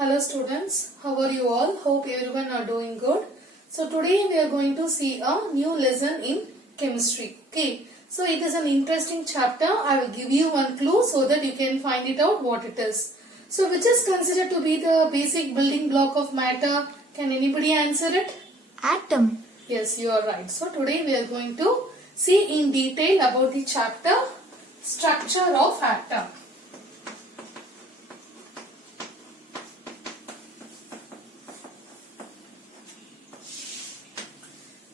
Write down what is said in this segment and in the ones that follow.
Hello students, how are you all? Hope everyone are doing good. So today we are going to see a new lesson in chemistry. Okay, so it is an interesting chapter. I will give you one clue so that you can find it out what it is. So which is considered to be the basic building block of matter? Can anybody answer it? Atom. Yes, you are right. So today we are going to see in detail about the chapter structure of atom.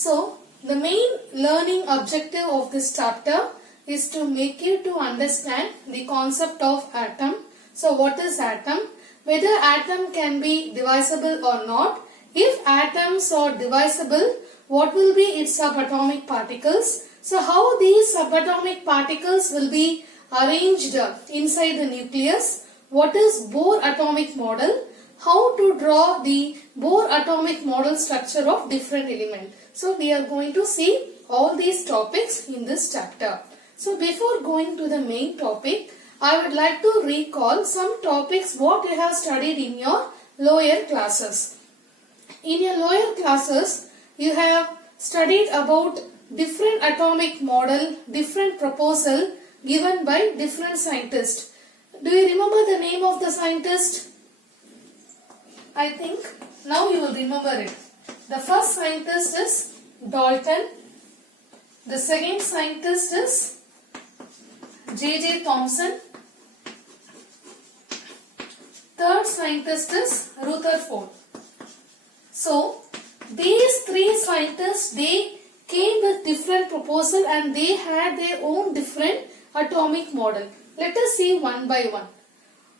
So, the main learning objective of this chapter is to make you to understand the concept of atom. So, what is atom? Whether atom can be divisible or not. If atoms are divisible, what will be its subatomic particles? So, how these subatomic particles will be arranged inside the nucleus? What is Bohr atomic model? How to draw the Bohr atomic model structure of different element. So we are going to see all these topics in this chapter. So before going to the main topic, I would like to recall some topics what you have studied in your lower classes. In your lower classes, you have studied about different atomic model, different proposal given by different scientists. Do you remember the name of the scientist? I think now you will remember it. The first scientist is Dalton. The second scientist is J.J. Thomson. Third scientist is Rutherford. So, these three scientists, they came with different proposal and they had their own different atomic model. Let us see one by one.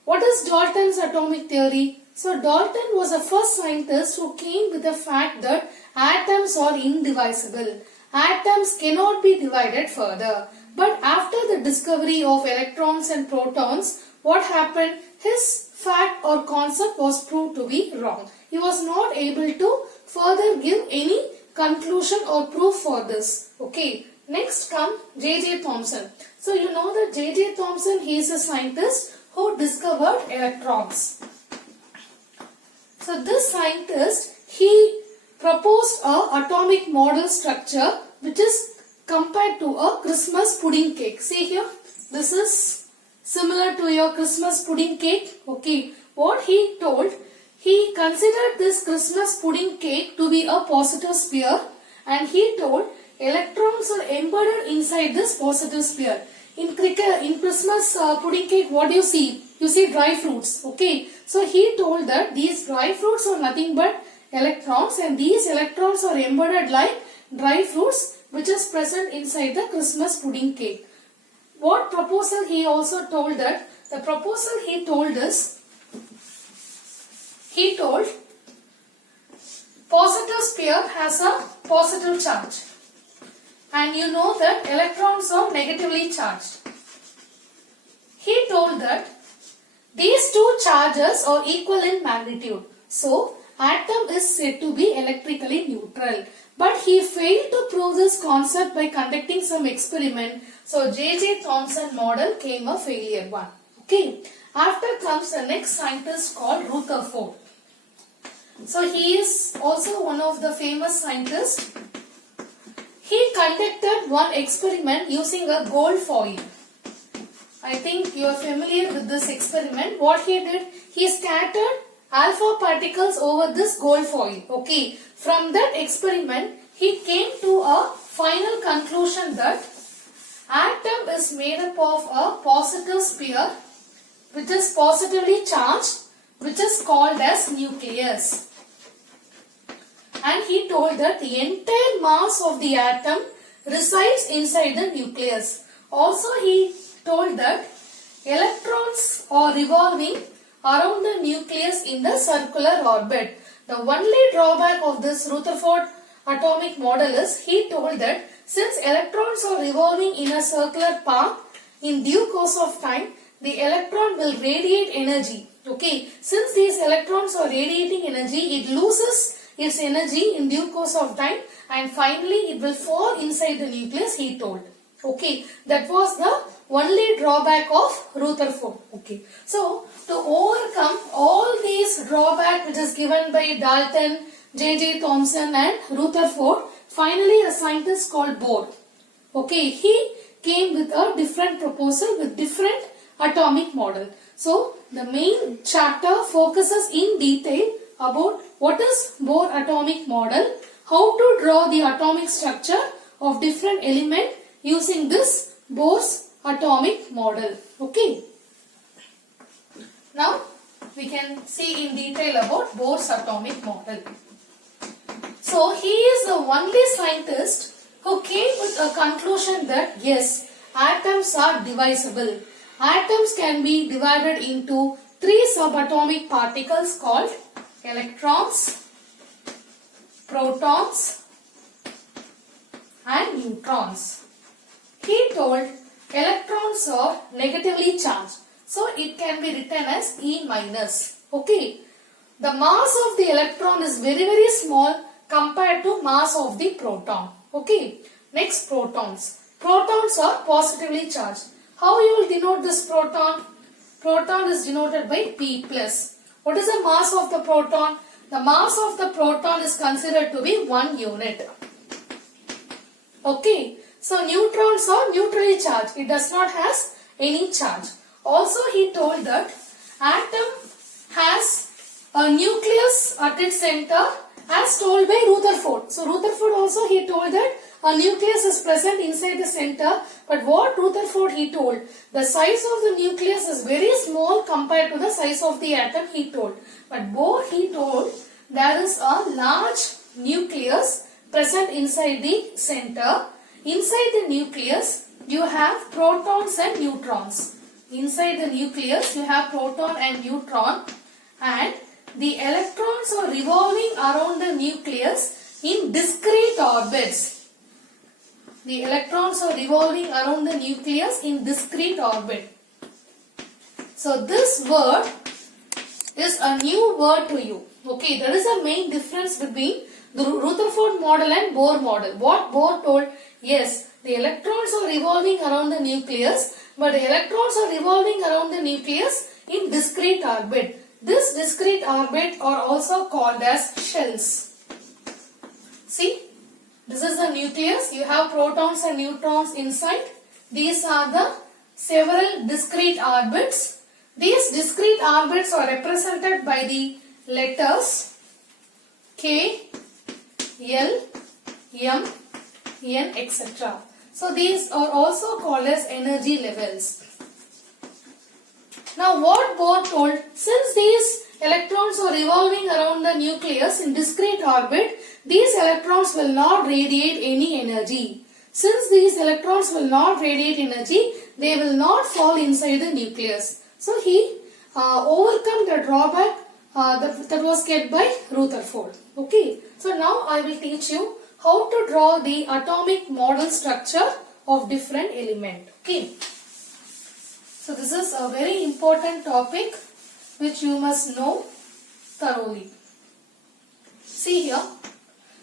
What is Dalton's atomic theory? So Dalton was the first scientist who came with the fact that atoms are indivisible. Atoms cannot be divided further. But after the discovery of electrons and protons, what happened? His fact or concept was proved to be wrong. He was not able to further give any conclusion or proof for this. Okay. Next come J.J. Thomson. So you know that J.J. Thomson, he is a scientist who discovered electrons. So this scientist, he proposed a atomic model structure which is compared to a Christmas pudding cake. See here, this is similar to your Christmas pudding cake. Okay, what he told, he considered this Christmas pudding cake to be a positive sphere and he told electrons are embedded inside this positive sphere. In Christmas pudding cake, what do you see? You see dry fruits. Okay. So he told that these dry fruits are nothing but electrons and these electrons are embedded like dry fruits which is present inside the Christmas pudding cake. What proposal he also told that? The proposal he told is, he told positive sphere has a positive charge. And you know that electrons are negatively charged. He told that these two charges are equal in magnitude. So, atom is said to be electrically neutral. But he failed to prove this concept by conducting some experiment. So, J.J. Thomson model came a failure one. Okay. After comes the next scientist called Rutherford. So, he is also one of the famous scientists. He conducted one experiment using a gold foil. I think you are familiar with this experiment. What he did, he scattered alpha particles over this gold foil. Okay. From that experiment, he came to a final conclusion that atom is made up of a positive sphere which is positively charged, which is called as nucleus. And he told that the entire mass of the atom resides inside the nucleus. Also he told that electrons are revolving around the nucleus in the circular orbit. The only drawback of this Rutherford atomic model is he told that since electrons are revolving in a circular path, in due course of time, the electron will radiate energy. Okay, since these electrons are radiating energy, it loses its energy in due course of time and finally it will fall inside the nucleus, he told. Okay, that was the only drawback of Rutherford. Okay, so to overcome all these drawbacks which is given by Dalton, J.J. Thomson and Rutherford, finally a scientist called Bohr. Okay, he came with a different proposal with different atomic model. So the main chapter focuses in detail about what is Bohr atomic model, how to draw the atomic structure of different element using this Bohr's atomic model. Okay. Now we can see in detail about Bohr's atomic model. So he is the only scientist who came with a conclusion that yes, atoms are divisible. Atoms can be divided into three subatomic particles called electrons, protons and neutrons. He told electrons are negatively charged, so it can be written as E minus. Okay. The mass of the electron is very small compared to mass of the proton. Okay. Next, protons. Protons are positively charged. How you will denote this proton? Proton is denoted by P plus. What is the mass of the proton? The mass of the proton is considered to be 1 unit. Okay. So neutrons are neutrally charged. It does not has any charge. Also he told that atom has a nucleus at its center as told by Rutherford. So Rutherford also he told that a nucleus is present inside the center, but what Rutherford he told, the size of the nucleus is very small compared to the size of the atom he told. But Bohr he told there is a large nucleus present inside the center. Inside the nucleus you have protons and neutrons. Inside the nucleus you have proton and neutron, and the electrons are revolving around the nucleus in discrete orbits. The electrons are revolving around the nucleus in discrete orbit. So this word is a new word to you. Okay, there is a main difference between the Rutherford model and Bohr model. What Bohr told, yes, the electrons are revolving around the nucleus, but the electrons are revolving around the nucleus in discrete orbit. This discrete orbit are also called as shells. See, this is the nucleus. You have protons and neutrons inside. These are the several discrete orbits. These discrete orbits are represented by the letters K, L, M, N, etc. So these are also called as energy levels. Now what Bohr told, since these electrons are revolving around the nucleus in discrete orbit, these electrons will not radiate any energy. Since these electrons will not radiate energy, they will not fall inside the nucleus. So he overcome the drawback that was get by Rutherford. Okay. So now I will teach you how to draw the atomic model structure of different element. Okay. So this is a very important topic which you must know thoroughly. See here.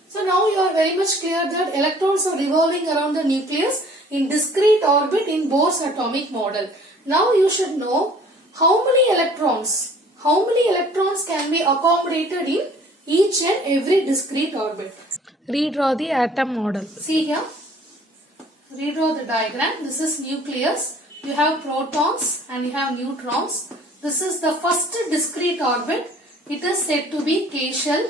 So now you are very much clear that electrons are revolving around the nucleus in discrete orbit in Bohr's atomic model. Now you should know how many electrons can be accommodated in each and every discrete orbit. Redraw the atom model. See here. Redraw the diagram. This is nucleus. You have protons and you have neutrons. This is the first discrete orbit. It is said to be K shell.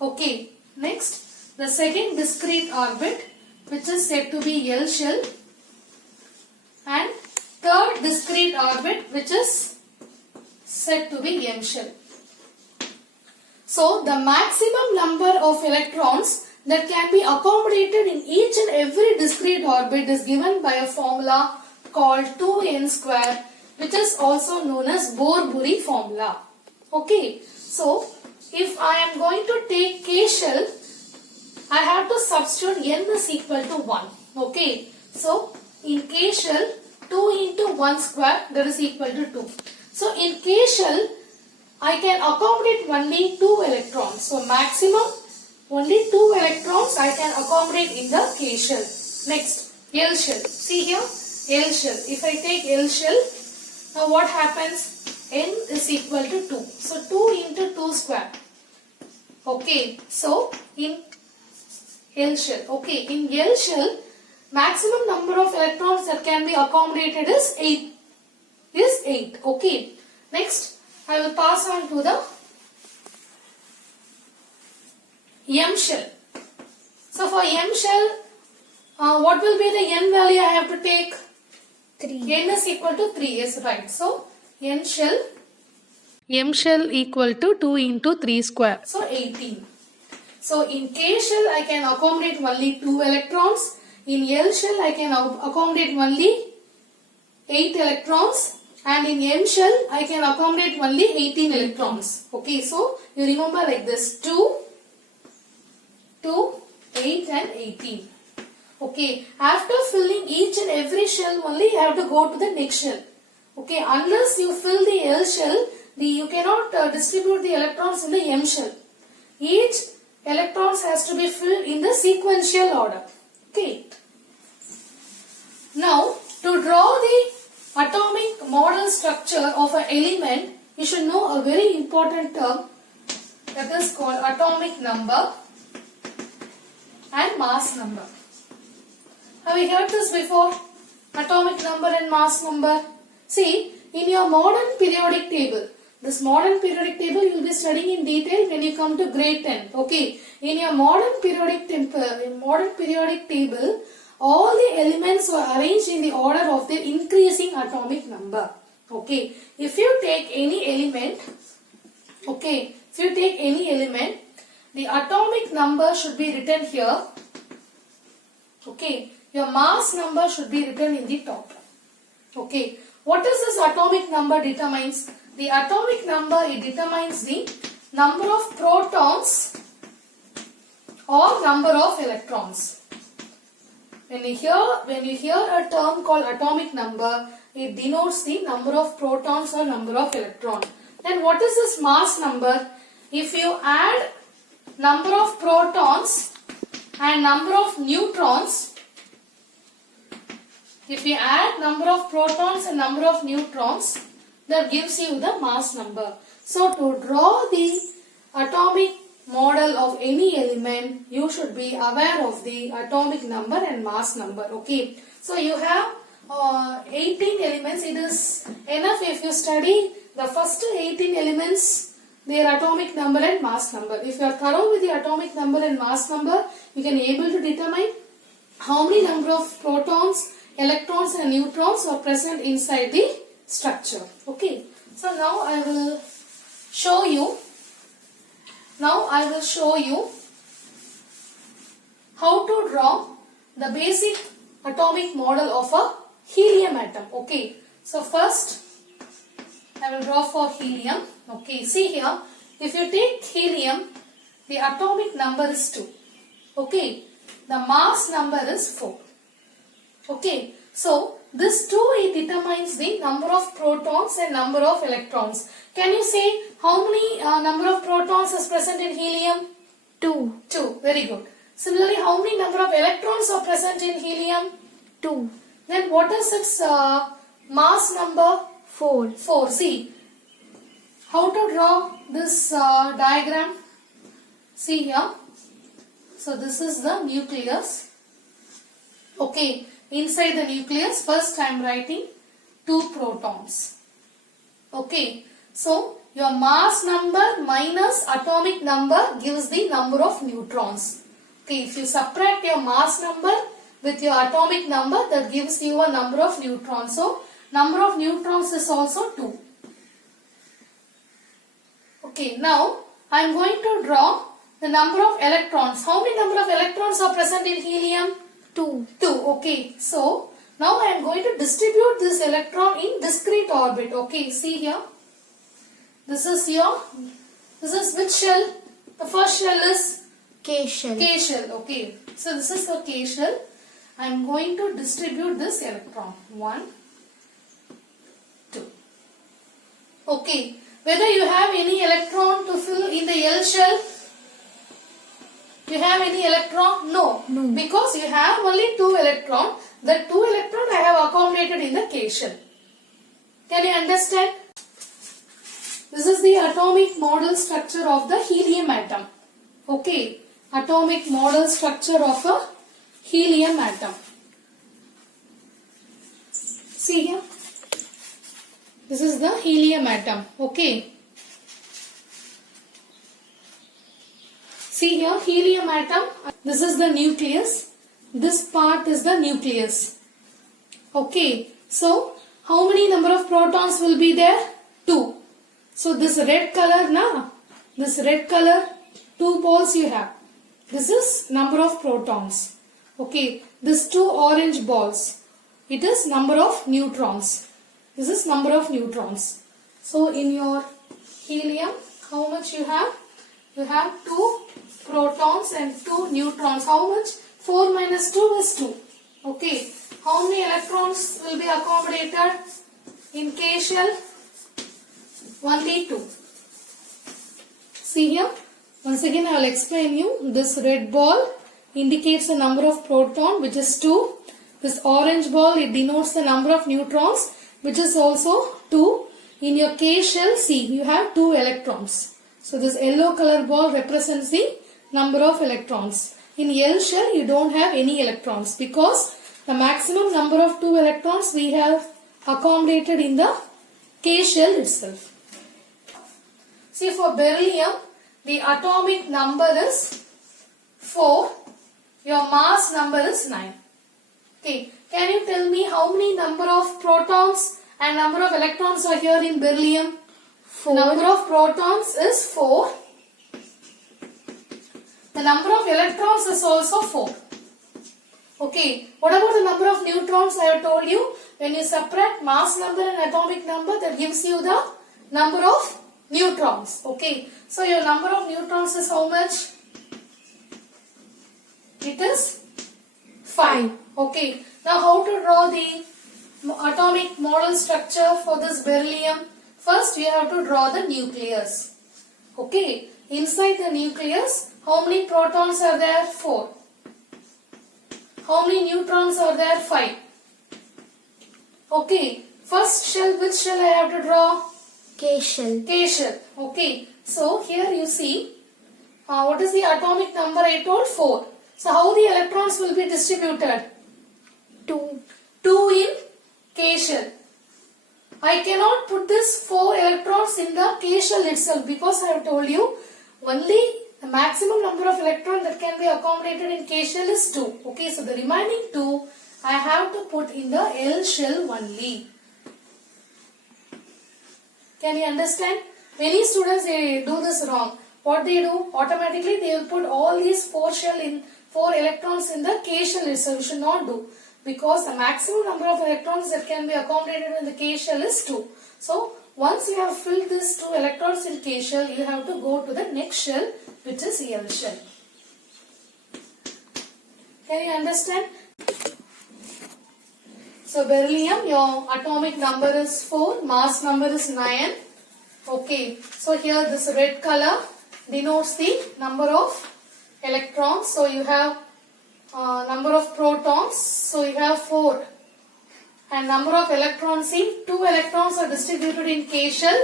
Okay. Next, the second discrete orbit, which is said to be L shell. And third discrete orbit, which is said to be M shell. So the maximum number of electrons that can be accommodated in each and every discrete orbit is given by a formula called 2n square, which is also known as Bohr-Bury formula. Okay, so if I am going to take K shell, I have to substitute n is equal to 1. Okay, so in K shell, 2 into 1 square, that is equal to 2. So in K shell, I can accommodate only 2 electrons. So maximum only 2 electrons I can accommodate in the K shell. Next, L shell. See here, L shell. If I take L shell, now what happens? N is equal to 2. So 2 into 2 square. Okay. So in L shell. Okay. In L shell, maximum number of electrons that can be accommodated is 8. Okay. Next, I will pass on to the M shell. So for M shell, what will be the N value I have to take? 3. N is equal to 3. Yes, right. So M shell equal to 2 into 3 square. So 18. So in K shell I can accommodate only 2 electrons. In L shell I can accommodate only 8 electrons. And in M shell I can accommodate only 18 electrons. Okay, so you remember like this: 2, 8 and 18. Okay, after filling each and every shell only you have to go to the next shell. Okay, unless you fill the L shell, you cannot distribute the electrons in the M shell. Each electrons has to be filled in the sequential order. Okay. Now, to draw the atomic model structure of an element, you should know a very important term that is called atomic number and mass number. Have you heard this before? Atomic number and mass number. See, in your modern periodic table, this modern periodic table you will be studying in detail when you come to grade 10. Okay. In your modern periodic table, all the elements were arranged in the order of their increasing atomic number. Okay. If you take any element, the atomic number should be written here. Okay. Your mass number should be written in the top. Okay. What is this atomic number determines? The atomic number, it determines the number of protons or number of electrons. When you hear a term called atomic number, it denotes the number of protons or number of electrons. Then what is this mass number? If you add number of protons and number of neutrons, that gives you the mass number. So to draw the atomic model of any element, you should be aware of the atomic number and mass number. Okay. So you have 18 elements. It is enough if you study the first 18 elements, their atomic number and mass number. If you are thorough with the atomic number and mass number, you can able to determine how many number of protons, electrons and neutrons are present inside the structure. Okay. So now I will show you how to draw the basic atomic model of a helium atom. Okay. So first I will draw for helium. Okay. See here, if you take helium, the atomic number is 2. Okay. The mass number is 4. Okay. So this 2, it determines the number of protons and number of electrons. Can you say how many number of protons is present in helium? 2. 2. Very good. Similarly, how many number of electrons are present in helium? 2. Then what is its mass number? 4. 4. See how to draw this diagram. See here. So this is the nucleus. Okay. Inside the nucleus, first I am writing 2 protons. Okay. So your mass number minus atomic number gives the number of neutrons. Okay. If you subtract your mass number with your atomic number, that gives you a number of neutrons. So number of neutrons is also 2. Okay. Now I am going to draw the number of electrons. How many number of electrons are present in helium? 2. 2. Okay. So now I am going to distribute this electron in discrete orbit. Okay. See here. This is which shell? The first shell is K shell. K shell. Okay. So this is the K shell. I am going to distribute this electron. 1, 2. Okay. Whether you have any electron to fill in the L shell? You have any electron? No. No. Because you have only 2 electrons. The 2 electron I have accommodated in the K shell. Can you understand? This is the atomic model structure of the helium atom. Okay, atomic model structure of a helium atom. See here. This is the helium atom. Okay. See here, helium atom. This is the nucleus. This part is the nucleus. Okay. So, how many number of protons will be there? 2. So, this red color, this red color, 2 balls you have. This is number of protons. Okay. This 2 orange balls. It is number of neutrons. This is number of neutrons. So, in your helium, how much you have? You have 2 protons and 2 neutrons. How much? 4 minus 2 is 2. Okay. How many electrons will be accommodated in K shell? Only 2. See here. Once again I will explain you. This red ball indicates the number of proton, which is 2. This orange ball, it denotes the number of neutrons, which is also 2. In your K shell, see, you have 2 electrons. So this yellow color ball represents the number of electrons. In L shell, you don't have any electrons because the maximum number of 2 electrons we have accommodated in the K shell itself. See, for beryllium, the atomic number is 4. Your mass number is 9. Okay, can you tell me how many number of protons and number of electrons are here in beryllium? 4. Number of protons is 4. The number of electrons is also 4. Okay, what about the number of neutrons? I have told you, when you subtract mass number and atomic number, that gives you the number of neutrons. Okay, so your number of neutrons is how much? It is 5. Okay, now how to draw the atomic model structure for this beryllium? First, we have to draw the nucleus. Okay, inside the nucleus, how many protons are there? 4. How many neutrons are there? 5. Okay, first shell, which shell I have to draw? K shell. K shell. Okay, so here you see, what is the atomic number I told? 4. So how the electrons will be distributed? 2. 2 in K shell. I cannot put this 4 electrons in the K shell itself because I have told you only the maximum number of electrons that can be accommodated in K shell is 2. Okay, so the remaining 2 I have to put in the L shell only. Can you understand? Many students, they do this wrong. What they do? Automatically they will put all these 4 electrons in the K shell itself. You should not do. Because the maximum number of electrons that can be accommodated in the K shell is 2. So, once you have filled these 2 electrons in K shell, you have to go to the next shell, which is L shell. Can you understand? So, beryllium, your atomic number is 4, mass number is 9. Okay, so here this red color denotes the number of electrons. So, you have number of protons, so you have 4, and number of electrons, see, 2 electrons are distributed in K shell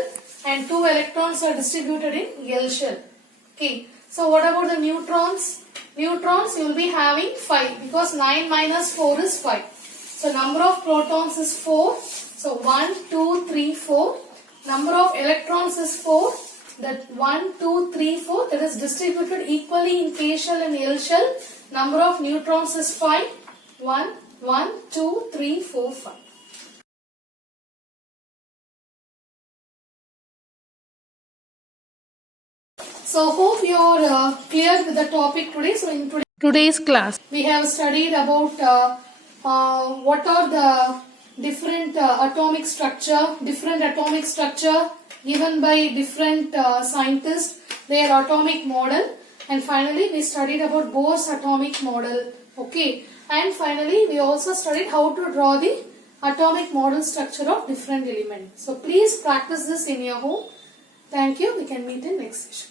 and 2 electrons are distributed in L shell. Okay, so what about the neutrons? Neutrons you will be having 5 because 9 minus 4 is 5. So number of protons is 4, so 1, 2, 3, 4. Number of electrons is 4, that 1, 2, 3, 4, that is distributed equally in K shell and L shell. Number of neutrons is 5. 1, 1, 2, 3, 4, 5. So hope you are clear with the topic today. So in today's class, we have studied about what are the different atomic structure given by different scientists, their atomic model. And finally, we studied about Bohr's atomic model. Okay. And finally, we also studied how to draw the atomic model structure of different elements. So, please practice this in your home. Thank you. We can meet in next session.